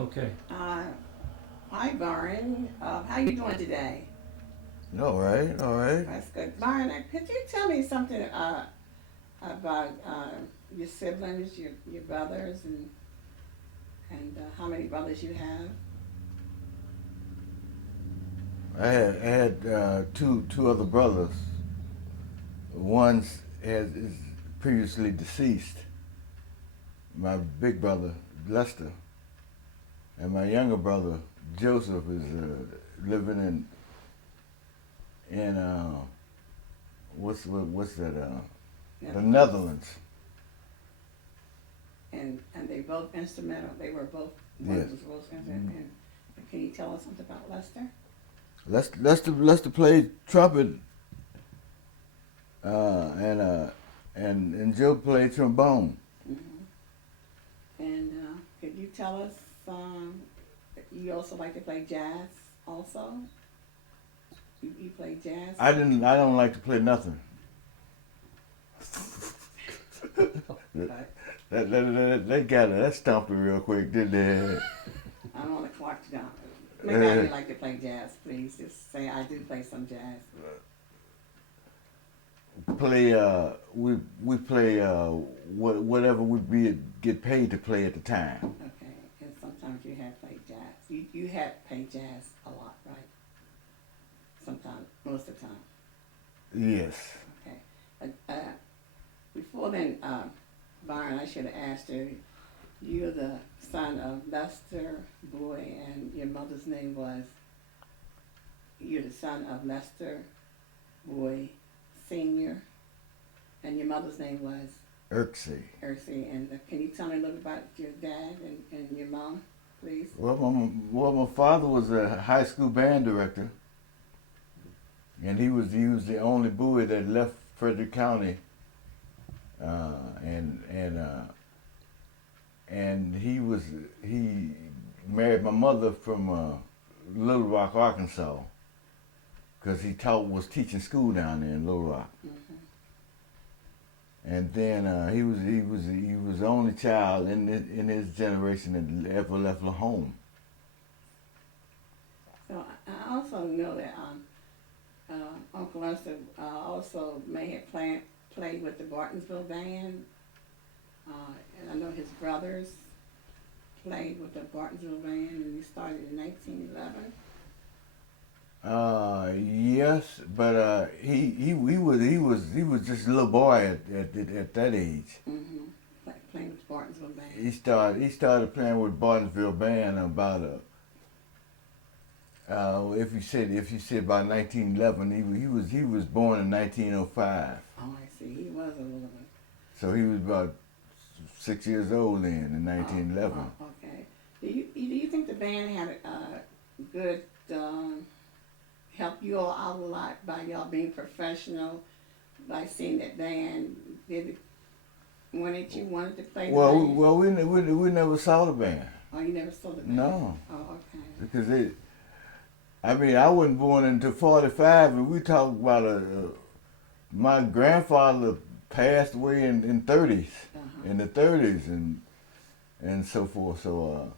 Okay. Hi, Byron. How you doing today? All right, all right. That's good. Byron, could you tell me something about your siblings, your brothers, and how many brothers you have? I had two other brothers. Is previously deceased. My big brother Lester, and my younger brother Joseph is living in what's that? The Netherlands. Netherlands. And they both instrumental. They were both one Yes. was both instrumental. And can you tell us something about Lester? Lester played trumpet, uh, and uh, and Joe played trombone. And could you tell us? You also like to play jazz, also. You play jazz. I don't like to play nothing. Okay. That stomped me real quick, didn't they? I don't want to clock you down. Maybe I do like to play jazz. Please just say I do play some jazz. Play we play whatever get paid to play at the time. Okay. And sometimes you have played jazz. You have played jazz a lot, right? Sometimes, most of the time. Yes. Okay. Before then, Byron, I should have asked you. You're the son of Lester Bowie, and your mother's name was. You're the son of Lester Bowie Senior, and your mother's name was Irksey. Ercy. And can you tell me a little about your dad and your mom, please? Well, my father was a high school band director, and he was the only Bowie that left Frederick County, and he married my mother from Little Rock, Arkansas, because was teaching school down there in Little Rock. Mm-hmm. And then he was the only child in his generation that ever left home. So I also know that Uncle Lester also may have played with the Bartonsville Band, and I know his brothers played with the Bartonsville Band, and he started in 1911. Yes, but he was just a little boy at that age. Mm-hmm. Playing with the Bartonsville Band. He started playing with Bartonsville Band about if you said by 1911, he was born in 1905. Oh, I see. He was a little bit. So he was about 6 years old then in 1911. Okay. Do you think the band had a good help you all out a lot by y'all being professional, by seeing that band? Did it you wanted to play the band? Well, we never saw the band. Oh, you never saw the band? No, Oh, okay. because I wasn't born until 45, and we talk about my grandfather passed away in 30s, Uh-huh. in the 30s, and so forth. So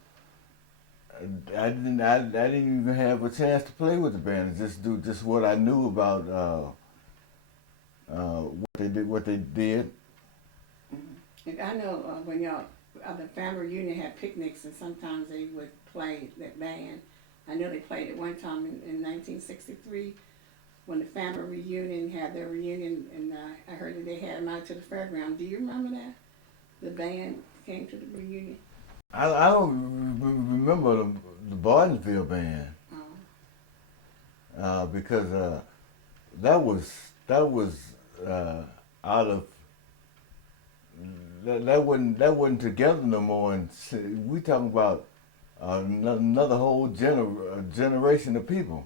I didn't even have a chance to play with the band. Just do just what I knew about what they did. Mm-hmm. And I know when y'all the family reunion had picnics, and sometimes they would play that band. I know they played it one time in 1963 when the family reunion had their reunion, and I heard that they had them out to the fairground. Do you remember that? The band came to the reunion. I don't remember the Bartonsville Band because that was out of that wasn't together no more, and we talking about another whole generation of people.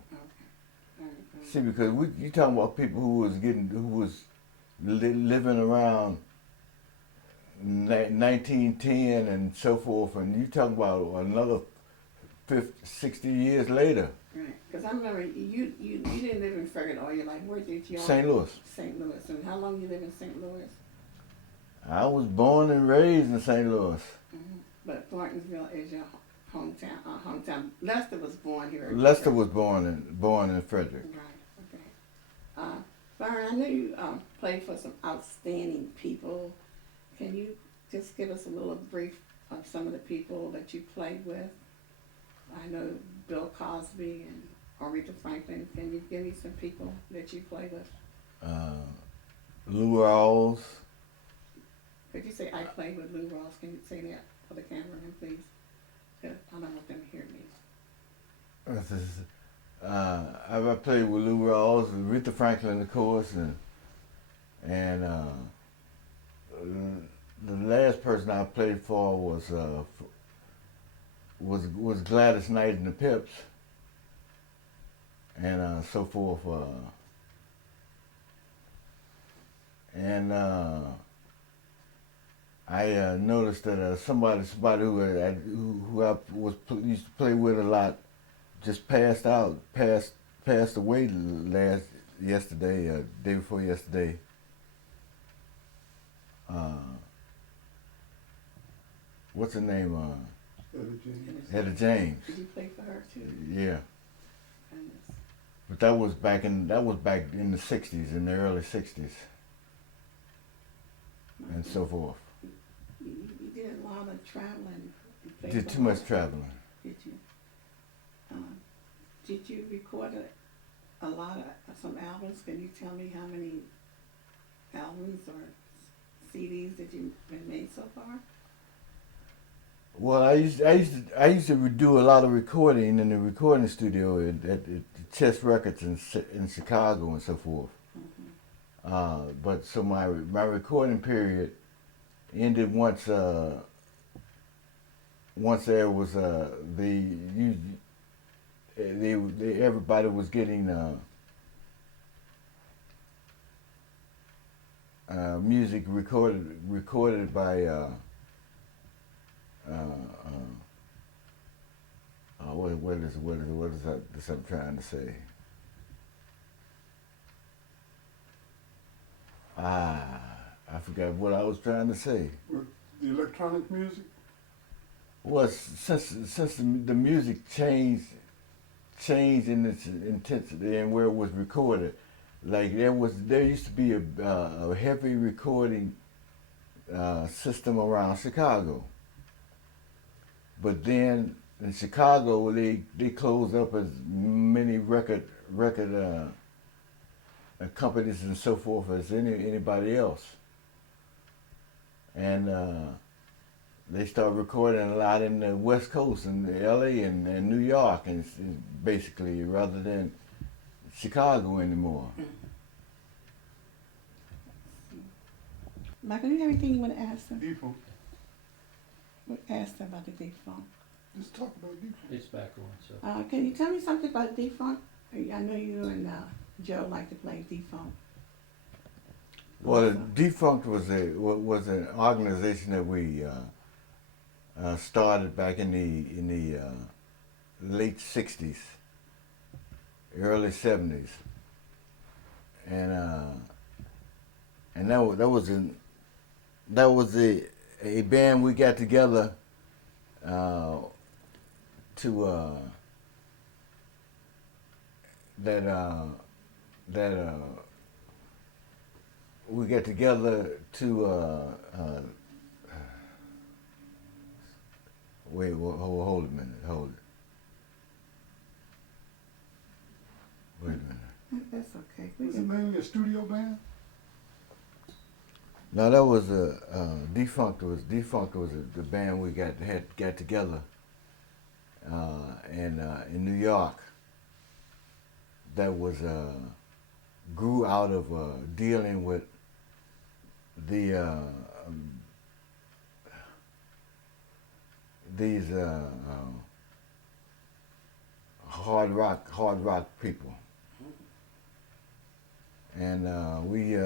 Okay. See, because you talking about people who was living around 1910 and so forth, and you talking about another 50, 60 years later. Right. Because I remember you didn't live in Ferguson all your life. Where did you? St. Louis. St. Louis. And how long you live in St. Louis? I was born and raised in St. Louis. Mm-hmm. But Bartonsville is your hometown. Lester was born here. Lester was born in Frederick. Right. Okay. Byron, I know you played for some outstanding people. Can you just give us a little brief of some of the people that you played with? I know Bill Cosby and Aretha Franklin. Can you give me some people that you played with? Lou Rawls. Could you say I played with Lou Rawls? Can you say that for the cameraman, please? 'Cause I don't want them to hear me. I played with Lou Rawls, Aretha Franklin, of course, and the last person I played for was Gladys Knight and the Pips, and so forth. I noticed that somebody who I used to play with a lot just passed away yesterday, day before yesterday. What's her name? Etta James. Did you play for her too? Yeah. Goodness. But that was back in the '60s, in the early '60s, and so forth. You did a lot of traveling. You played Did for too much traveling. Did you? Did you record a lot of some albums? Can you tell me how many albums or CDs that you've been made so far? Well, I used to do a lot of recording in the recording studio at Chess Records in Chicago and so forth. Mm-hmm. But so my recording period ended once there was everybody was getting music recorded by what is that I'm trying to say? I forgot what I was trying to say. The electronic music? Well, since the music changed in its intensity and where it was recorded, like there used to be a heavy recording system around Chicago, but then in Chicago they closed up as many record companies and so forth as anybody else, and they started recording a lot in the West Coast and L.A. and New York, and basically rather than Chicago anymore. Michael, do you have anything you want to ask them? Default. Ask them about the defunct. Just talk about default. It's back on, so. Can you tell me something about defunct? I know you and Joe like to play defunct. Well, Defunct was an organization that we started back in the late '60s, early '70s, and that was a band we got together we got together to wait, hold a minute, hold it. Wait a minute. That's okay. Was it mainly a studio band? No, that was Defunct was the band we got together in New York. That was grew out of dealing with these hard rock people, and we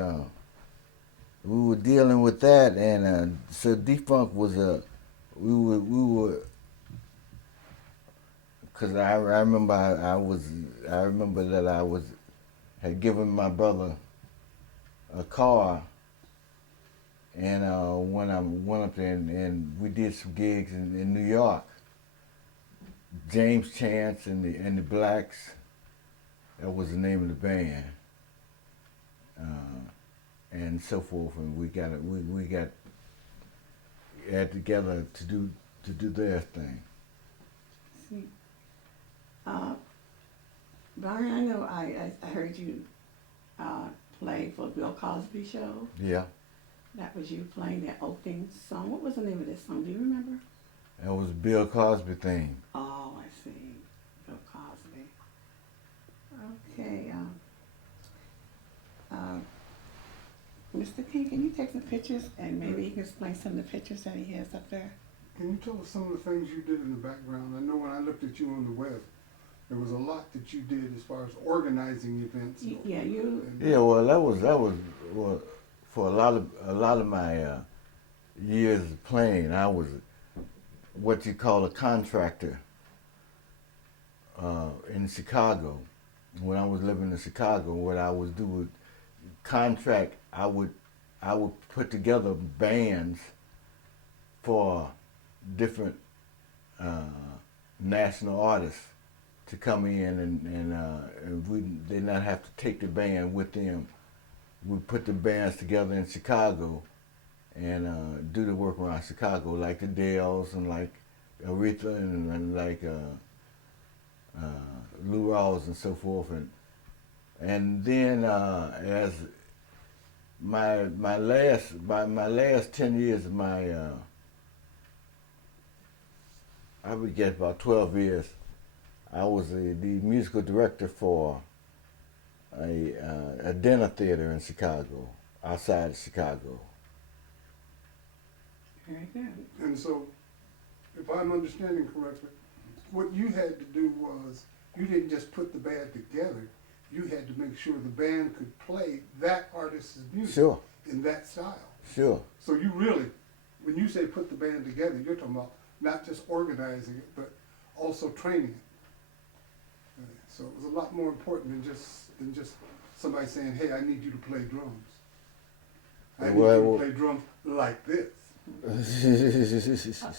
were dealing with that, and so Defunct was we were because I remember that I had given my brother a car, and when I went up there and we did some gigs in New York, James Chance and the Blacks. That was the name of the band, and so forth. And we got had together to do their thing. See, Byron, I know I heard you play for Bill Cosby show. Yeah, That was you playing that opening song. What was the name of that song? Do you remember? that was a Bill Cosby thing. Oh, I see. Bill Cosby. Okay. Mr. King, can you take some pictures and maybe you can explain some of the pictures that he has up there? Can you tell us some of the things you did in the background? I know when I looked at you on the web, there was a lot that you did as far as organizing events. Yeah, you. And Yeah, well, that was well, for a lot of my years of playing. I was what you call a contractor in Chicago. When I was living in Chicago, what I would do was contract. I would put together bands for different national artists to come in and we did not have to take the band with them. We put the bands together in Chicago and do the work around Chicago, like the Dells and like Aretha and like Lou Rawls and so forth. And then as my last 10 years of my I would get about 12 years. I was the musical director for a dinner theater in Chicago, outside of Chicago. Very good. And so, if I'm understanding correctly, what you had to do was, you didn't just put the band together, you had to make sure the band could play that artist's music Sure, in that style. sure. So you really, when you say put the band together, you're talking about not just organizing it, but also training it. So it was a lot more important than just somebody saying, "Hey, I need you to play drums. I need you to play drums like this."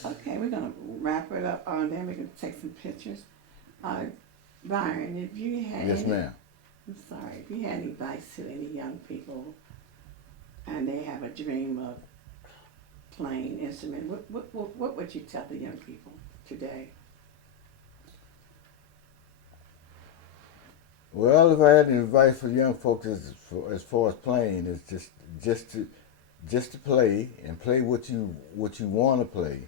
Okay, we're gonna wrap it up and then we can take some pictures. Byron, if you had Yes, ma'am. I'm sorry, if you had any advice to any young people and they have a dream of playing instrument, what would you tell the young people today? Well, if I had any advice for young folks as far as playing, is just to play and play what you want to play,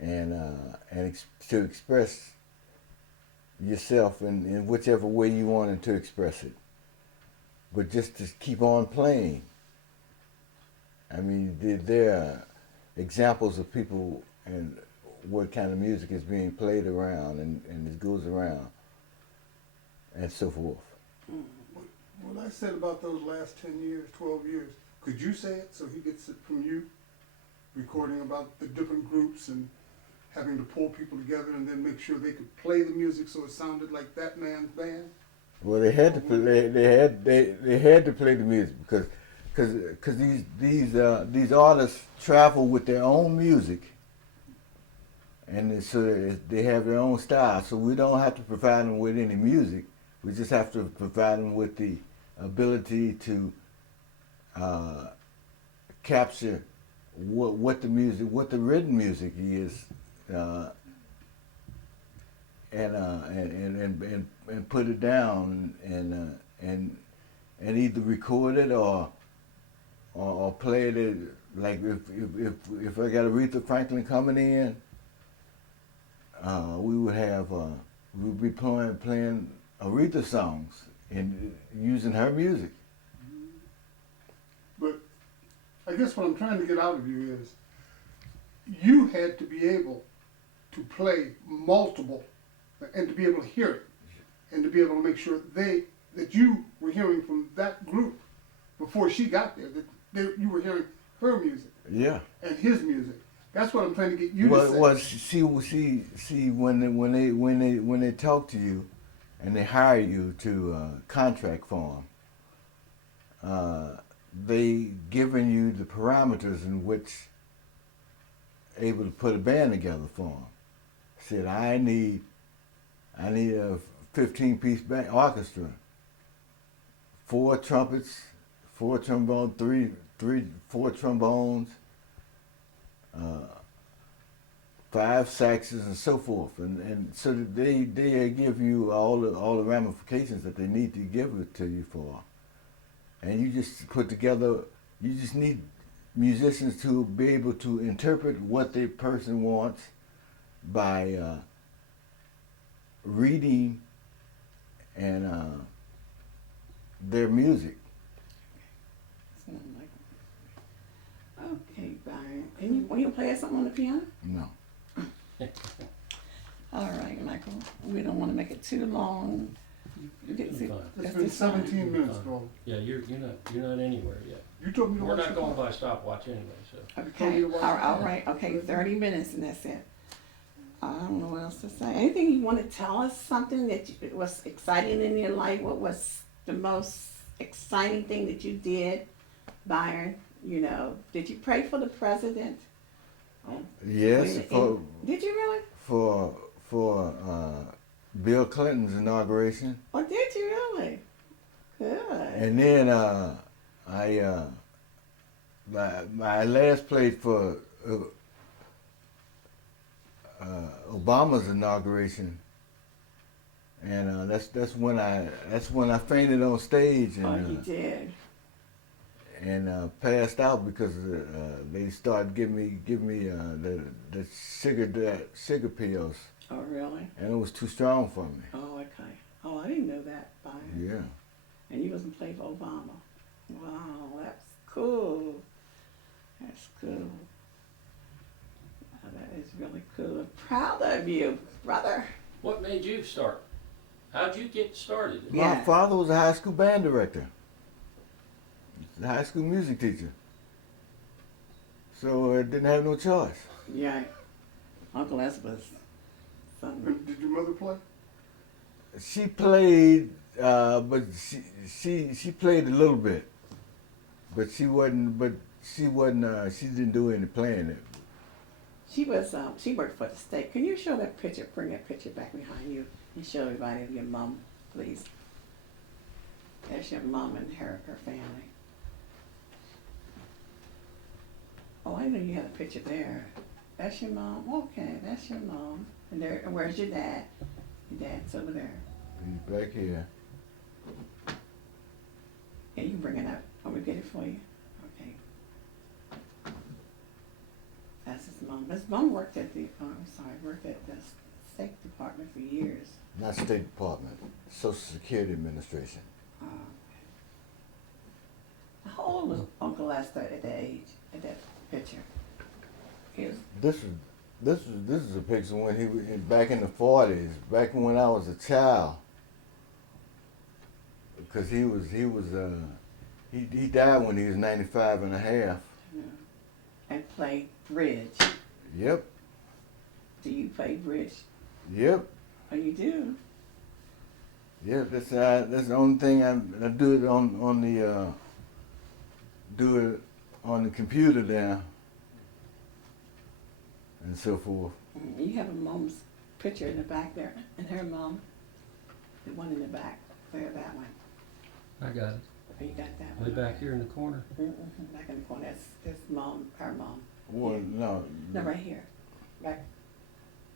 and to express yourself in whichever way you wanted to express it. But just to keep on playing. I mean, there are examples of people and what kind of music is being played around and it goes around and so forth. What I said about those last 10 years, 12 years, could you say it so he gets it from you? Recording about the different groups and having to pull people together and then make sure they could play the music so it sounded like that man's band? Well, they had to play. They had to play the music because these artists travel with their own music, and so they have their own style. So we don't have to provide them with any music. We just have to provide them with the ability to capture what the written music is, and put it down and either record it or play it. Like if I got Aretha Franklin coming in, we would be playing Aretha songs and using her music. But I guess what I'm trying to get out of you is you had to be able to play multiple and to be able to hear it and to be able to make sure that you were hearing from that group before she got there, that you were hearing her music Yeah. and his music. That's what I'm trying to get you to say. Well, see, when they talk to you, and they hire you to contract for them, they giving you the parameters in which able to put a band together for them. said, I need a 15-piece band orchestra, 4 trumpets, 4 trombones, 4 trombones, 5 saxes, and so forth, and so that they give you all the ramifications that they need to give it to you for, and you just put together. You just need musicians to be able to interpret what the person wants by reading and their music. Okay, Byron. Will you play us something on the piano? No. All right, Michael. We don't want to make it too long. You're getting fine. It's been 17 minutes, bro. Yeah, you're not anywhere yet. You told me to We're watch not the going clock. by stopwatch anyway, so. Okay. All right. Okay, 30 minutes and that's it. I don't know what else to say. Anything you want to tell us? Something that was exciting in your life? What was the most exciting thing that you did, Byron? You know, did you pray for the president? Yes, Did you really? for Bill Clinton's inauguration, Or did you really? Good. and then I last played for Obama's inauguration, and that's when I fainted on stage Oh, you and did. passed out because they started giving me the sugar pills, Oh, really? and it was too strong for me. Oh, okay. Oh, I didn't know that, Byron. Yeah. And you wasn't playing for Obama. Wow, that's cool. That's cool. Oh, that is really cool. I'm proud of you, brother. What made you start? How'd you get started? Yeah. My father was a high school band director, a high school music teacher. So I didn't have no choice. Yeah. Uncle S was something. Did your mother play? She played, but she played a little bit, but she didn't do any playing it. She worked for the state. Can you show that picture, bring that picture back behind you and show everybody your mom, please? There's your mom and her family. Oh, I know you had a picture there. That's your mom? Okay, that's your mom. And there, and where's your dad? Your dad's over there. He's back here. Yeah, you can bring it up. I'm gonna get it for you. Okay. That's his mom. His mom worked at worked at the State Department for years. Not State Department, Social Security Administration. How old was Uncle Lester at that age, at that picture? He was, This is a picture when he was back in the 40s, back when I was a child. Because he died when he was 95 and a half. and played bridge. Yep, Do you play bridge? yep, Oh, you do? yeah. That's the only thing I do it on the computer there, and so forth. You have a mom's picture in the back there, and her mom, the one in the back, there, that one. I got it. Oh, you got that Way one? back here in the corner. Back in the corner. That's mom, her mom. Well, Yeah. no, No, right here. Right,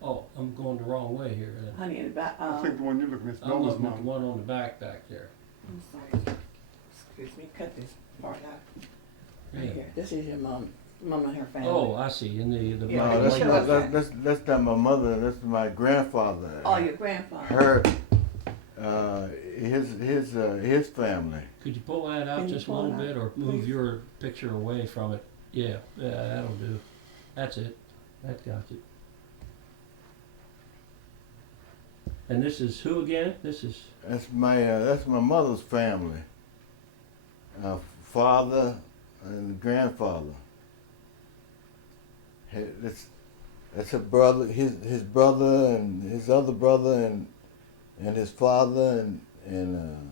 Oh, I'm going the wrong way here. Then. honey, in the back. I think the one you're looking at is I'm Belva's looking at the mom. one on the back there. I'm sorry. Excuse me, cut this part out. Right Yeah. here. This is your mom and her family. Oh, I see. In the Yeah, no, you show us that. that's not my mother. That's my grandfather. Oh, your grandfather. Her, his family. Could you pull that out Can you just a pull little it out, bit, or move please? your picture away from it? Yeah, that'll do. That's it. That got it. And this is who again? This is That's my mother's family. Father and grandfather. That's her brother, his brother and his other brother and his father and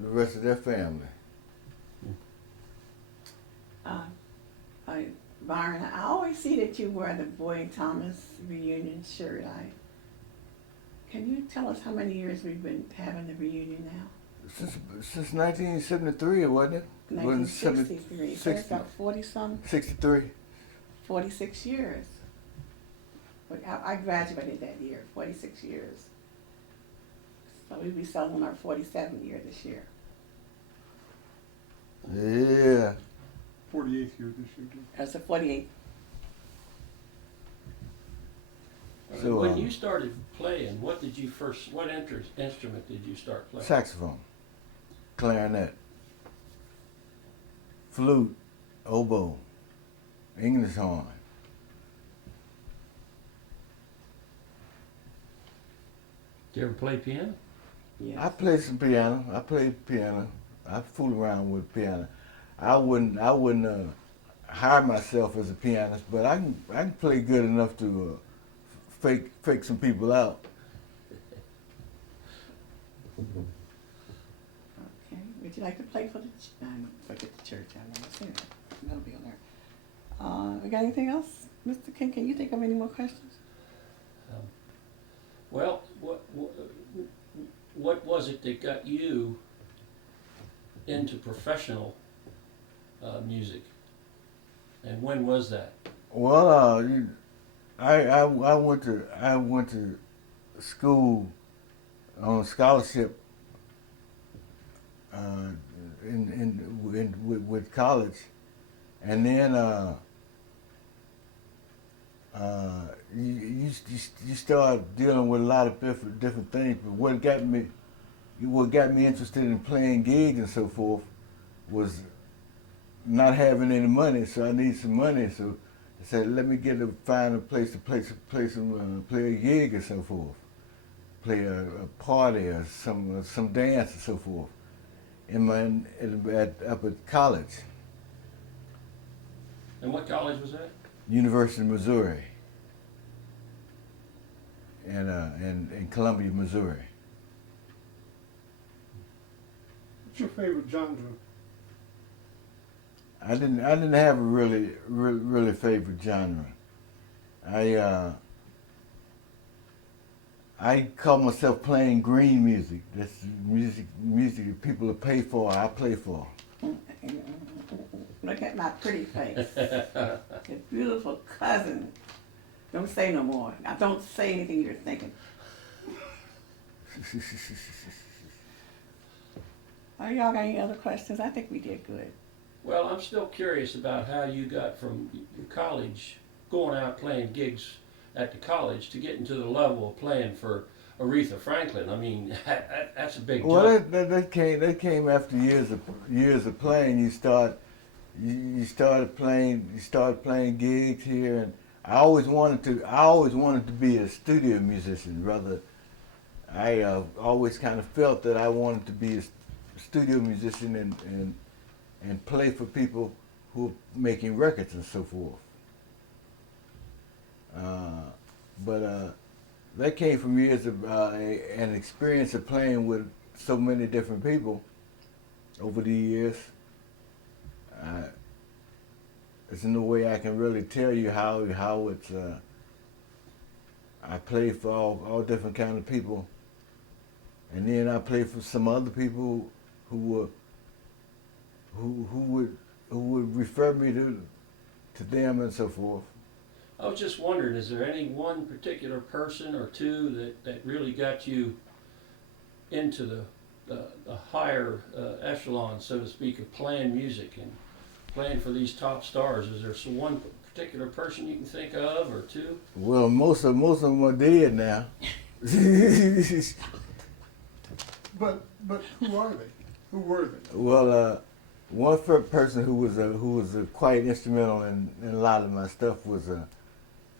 the rest of their family. Byron, I always see that you wear the Boy and Thomas reunion shirt. Can you tell us how many years we've been having the reunion now? Since 1973, wasn't it? Wasn't it 1963. So it's about 40-some, 63. 46 years. But I graduated that year, 46 years. So we'll be celebrating our 47th year this year. Yeah. 48th year this year. That's a 48. So, when you started playing, what instrument did you start playing? Saxophone, clarinet, flute, oboe, English horn. Did you ever play piano? Yes. I played some piano. I played piano. I fool around with piano. I wouldn't hire myself as a pianist, but I can play good enough to fake some people out. Okay. Would you like to play for the forget the church? I never seen it. That'll be on there. We got anything else, Mr. King? Can you think of any more questions? Well, what was it that got you into professional music, and when was that? Well, I went to school on scholarship with college, and then you start dealing with a lot of different things. But what got me interested in playing gigs and so forth was not having any money. So I need some money. So I said, let me find a place to play a gig and so forth, play a party or some dance and so forth. Up at college. And what college was that? University of Missouri, in Columbia, Missouri. What's your favorite genre? I didn't have a really favorite genre. I call myself playing green music. That's music that people will pay for. I play for. Look at my pretty face. Your beautiful cousin. Don't say no more. Now don't say anything you're thinking. Y'all got any other questions? I think we did good. Well, I'm still curious about how you got from your college, going out playing gigs at the college, to getting to the level of playing for Aretha Franklin. I mean, that's a big jump. Well, that came after years of playing. You started playing gigs here, and I always wanted to be a studio musician. Rather, I always kind of felt that I wanted to be a studio musician and play for people who are making records and so forth. But that came from years of an experience of playing with so many different people over the years. There's no way I can really tell you how it's. I played for all different kind of people, and then I played for some other people who would refer me to them and so forth. I was just wondering, is there any one particular person or two that really got you into the higher echelon, so to speak, of playing music and playing for these top stars? Is there some one particular person you can think of, or two? Well, most of them are dead now. But who are they? Who were they? Well, one person who was quite instrumental in a lot of my stuff was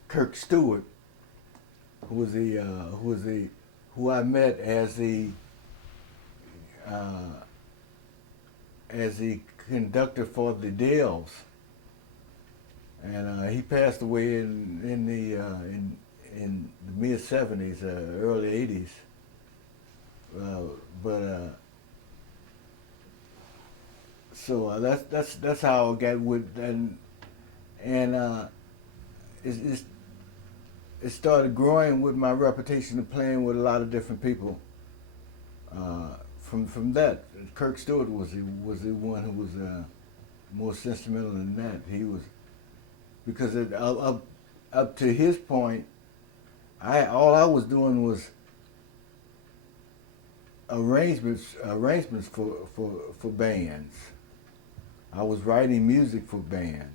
Kirk Stewart, who I met as the conductor for the Dells, and he passed away in the mid '70s, early '80s. So that's how I got with, and it started growing with my reputation of playing with a lot of different people. From that, Kirk Stewart was the one who was most instrumental in that. He was, because up to his point, all I was doing was arrangements for bands. I was writing music for bands.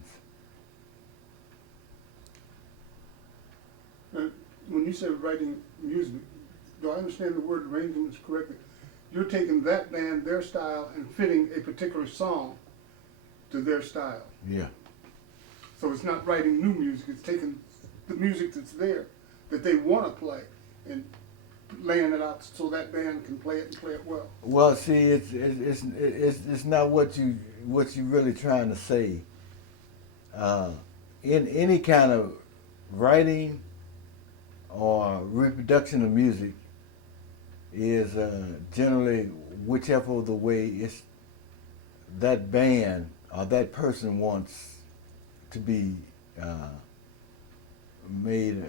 When you say writing music, do I understand the word arrangements correctly? You're taking that band, their style, and fitting a particular song to their style. Yeah. So it's not writing new music, it's taking the music that's there, that they want to play, and laying it out so that band can play it and play it well. Well, see, it's not what you really trying to say. In any kind of writing or reproduction of music is generally whichever the way it's that band or that person wants to be made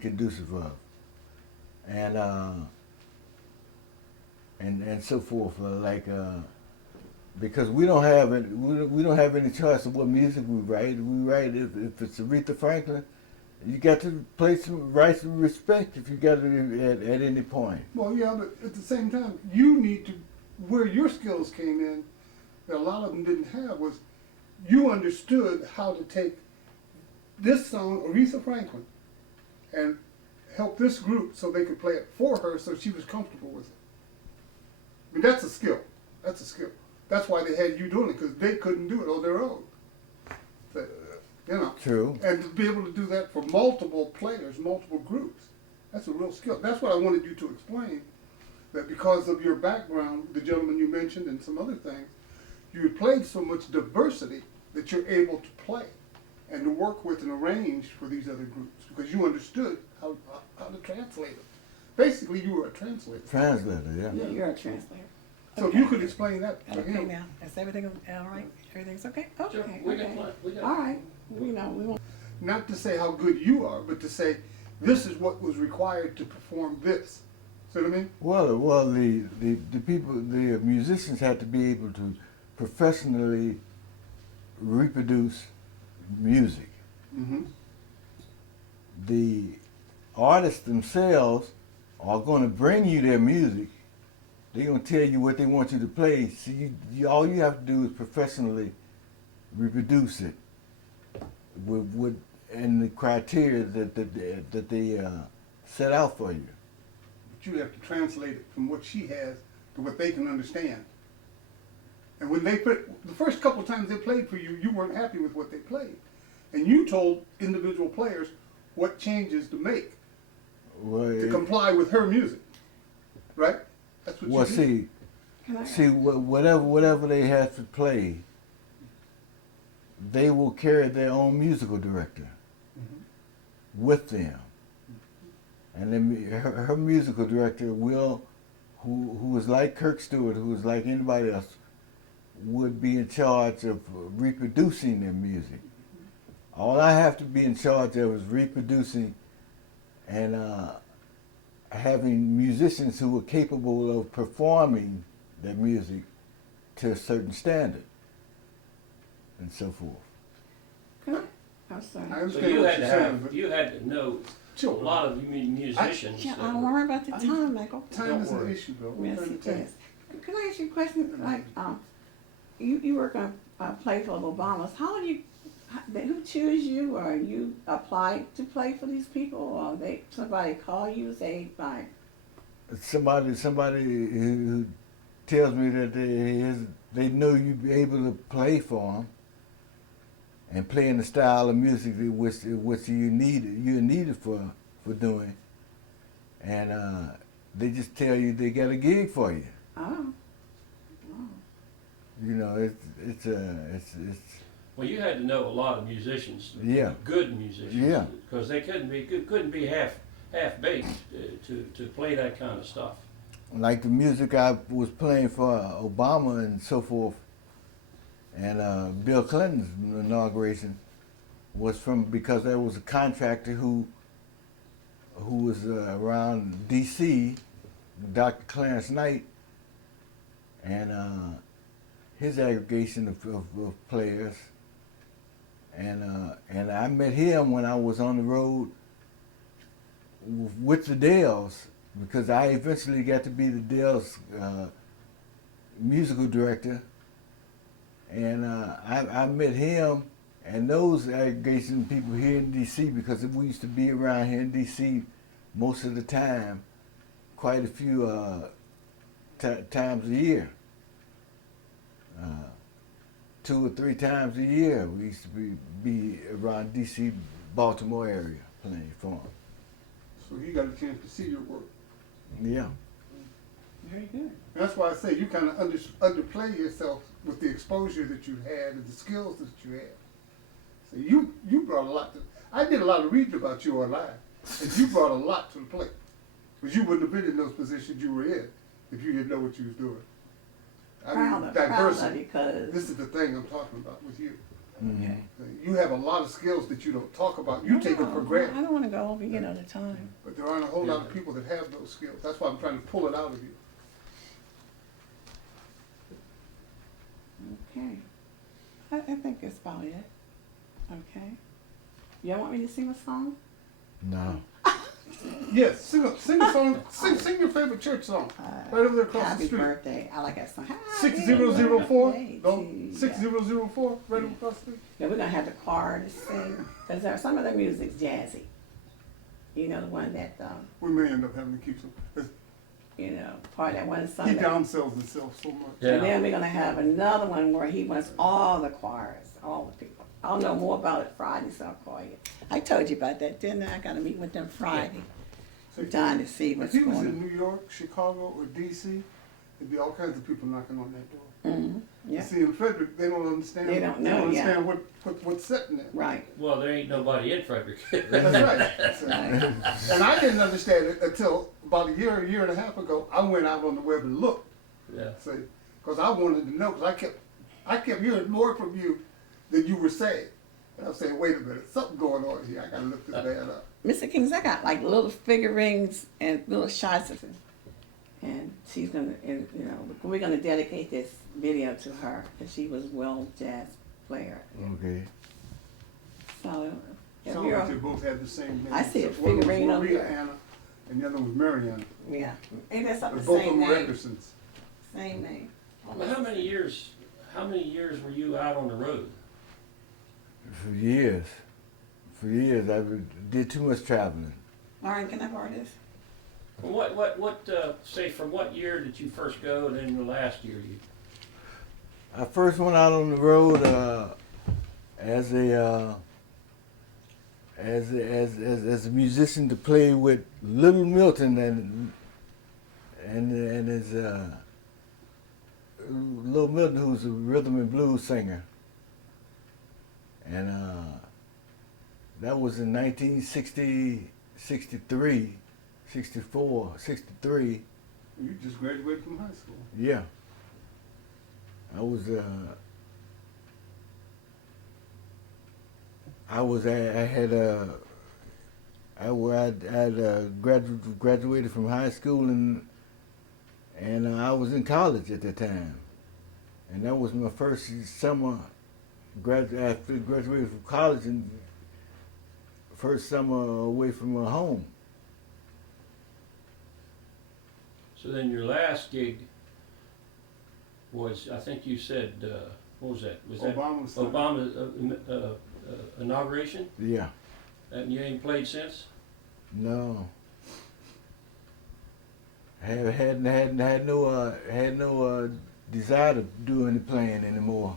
conducive of, and so forth. Because we don't have any choice of what music we write. We write if it's Aretha Franklin, you got to write some respect if you got it at any point. Well, yeah, but at the same time, you need to, where your skills came in, that a lot of them didn't have, was you understood how to take this song, Aretha Franklin, and help this group so they could play it for her so she was comfortable with it. I mean, that's a skill. That's a skill. That's why they had you doing it, because they couldn't do it on their own. So, you know. True. And to be able to do that for multiple players, multiple groups, that's a real skill. That's what I wanted you to explain, that because of your background, the gentleman you mentioned and some other things, you played so much diversity that you're able to play and to work with and arrange for these other groups, because you understood how to translate it. Basically, you were a translator. Translator, yeah. Yeah, you're a translator. So if you could explain that for Okay, him. now, is everything all right? Everything's okay? Okay, Sure, we got okay. plenty, we got. All right, we won't. Not to say how good you are, but to say this is what was required to perform this. See what I mean? Well, the people, the musicians had to be able to professionally reproduce music. Mm-hmm. The artists themselves are going to bring you their music. They're going to tell you what they want you to play. So all you have to do is professionally reproduce it with and the criteria that they set out for you. But you have to translate it from what she has to what they can understand. And when they the first couple of times they played for you, you weren't happy with what they played. And you told individual players what changes to make Well, to comply with her music. Right? That's what well, you did. see, whatever they have to play, they will carry their own musical director with them, and then her musical director will, who is like Kirk Stewart, who is like anybody else, would be in charge of reproducing their music. All I have to be in charge of is reproducing and having musicians who are capable of performing their music to a certain standard and so forth. Can I? I'm sorry. I So understand you what had you're to saying, have, but you had to know a Sure. lot of musicians. Yeah, that don't were- worry about the time, Michael. time Don't is an worry. issue, though. We're Yes, trying to it tell you. is. Can I ask you a question? Like, you were going to play for the Obamas. Who choose you, or you applied to play for these people, or somebody call you, say, fine? Somebody who tells me that they know you'd be able to play for them and play in the style of music which you're needed for doing, and they just tell you they got a gig for you. Oh. You know, it's Well, you had to know a lot of musicians. Yeah. Good musicians. Yeah. Because they couldn't be half baked to play that kind of stuff. like the music I was playing for Obama and so forth. And Bill Clinton's inauguration was because there was a contractor who was around D.C., Dr. Clarence Knight, and his aggregation of players. And I met him when I was on the road with the Dells, because I eventually got to be the Dells musical director. And I met him and those aggregation people here in D.C., because we used to be around here in D.C. most of the time, quite a few times a year. 2 or 3 times a year we used to be around D.C., Baltimore area playing for him. So you got a chance to see your work. Yeah. Very good. That's why I say you kind of underplay yourself with the exposure that you had and the skills that you had. So you brought a lot to. I did a lot of reading about you online, and you brought a lot to the plate. Because you wouldn't have been in those positions you were in if you didn't know what you was doing. Proud of diversity. you, cause This is the thing I'm talking about with you. okay. You have a lot of skills that you don't talk about. You take them for I granted. don't want to go over the time. But there aren't a whole lot of people that have those skills. That's why I'm trying to pull it out of you. Okay. I think that's about it. Okay. Y'all want me to sing a song? No. Yes, sing a song. Sing your favorite church song. Right over there across Happy the street. birthday. I like that song. Happy 6004. birthday No, to you. 6004. Right over across the street. Yeah, we're gonna have the choir to sing, because there some of the music's jazzy. You know, the one that We may end up having to keep some. part that one He Sunday. downsells himself so much. Yeah. And then we're gonna have another one where he wants all the choirs, all the people. I'll know more about it Friday, so I'll call you. I told you about that, didn't I? I gotta meet with them Friday. I'm dying to see If what's he going was on. in New York, Chicago, or D.C., there'd be all kinds of people knocking on that door. Mm-hmm. Yeah, See, in Frederick, they don't understand. They don't know, understand what's sitting there. right. Well, there ain't nobody in Frederick. That's right. So- Right. and I didn't understand it until about a year and a half ago. I went out on the web and looked. Yeah. See, because I wanted to know. Because I kept hearing more from you than you were saying. And I was saying, wait a minute, something going on here. I gotta look this man up. Mr. Kings, I got like little figurines and little shots of it. And she's gonna, and, we're gonna dedicate this video to her, because she was a well jazz player. Okay. So, if Sounds you're, like they both had the same name. I see a One was figurine over Maria there. Anna, and the other was Mariana. yeah, ain't that something But the both of same them were name? Eckersons. Same name. Well, how many years were you out on the road? For years. I did too much traveling. Lauren, can I borrow this? Say, from what year did you first go, and then the last year you? I first went out on the road as a musician to play with Little Milton and his Little Milton, who's a rhythm and blues singer, and that was in 1960, 63, 64, 63. You just graduated from high school. Yeah. I had graduated from high school and I was in college at that time, and that was my first summer. After graduated from college and first summer away from my home. So then your last gig was, I think you said, what was that? Was that Obama's Obama's inauguration? Yeah. And you ain't played since? No. Had no desire to do any playing anymore.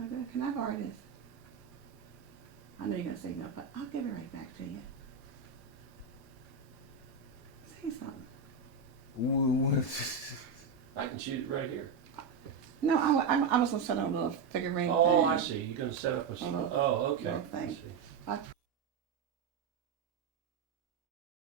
Okay, can I borrow this? I know you're gonna say no, but I'll give it right back to you. Say something. I can shoot it right here. No, I was gonna set up a little figurine Oh, thing. I see. You're gonna set up a. Oh, Oh, okay. little I thing. see.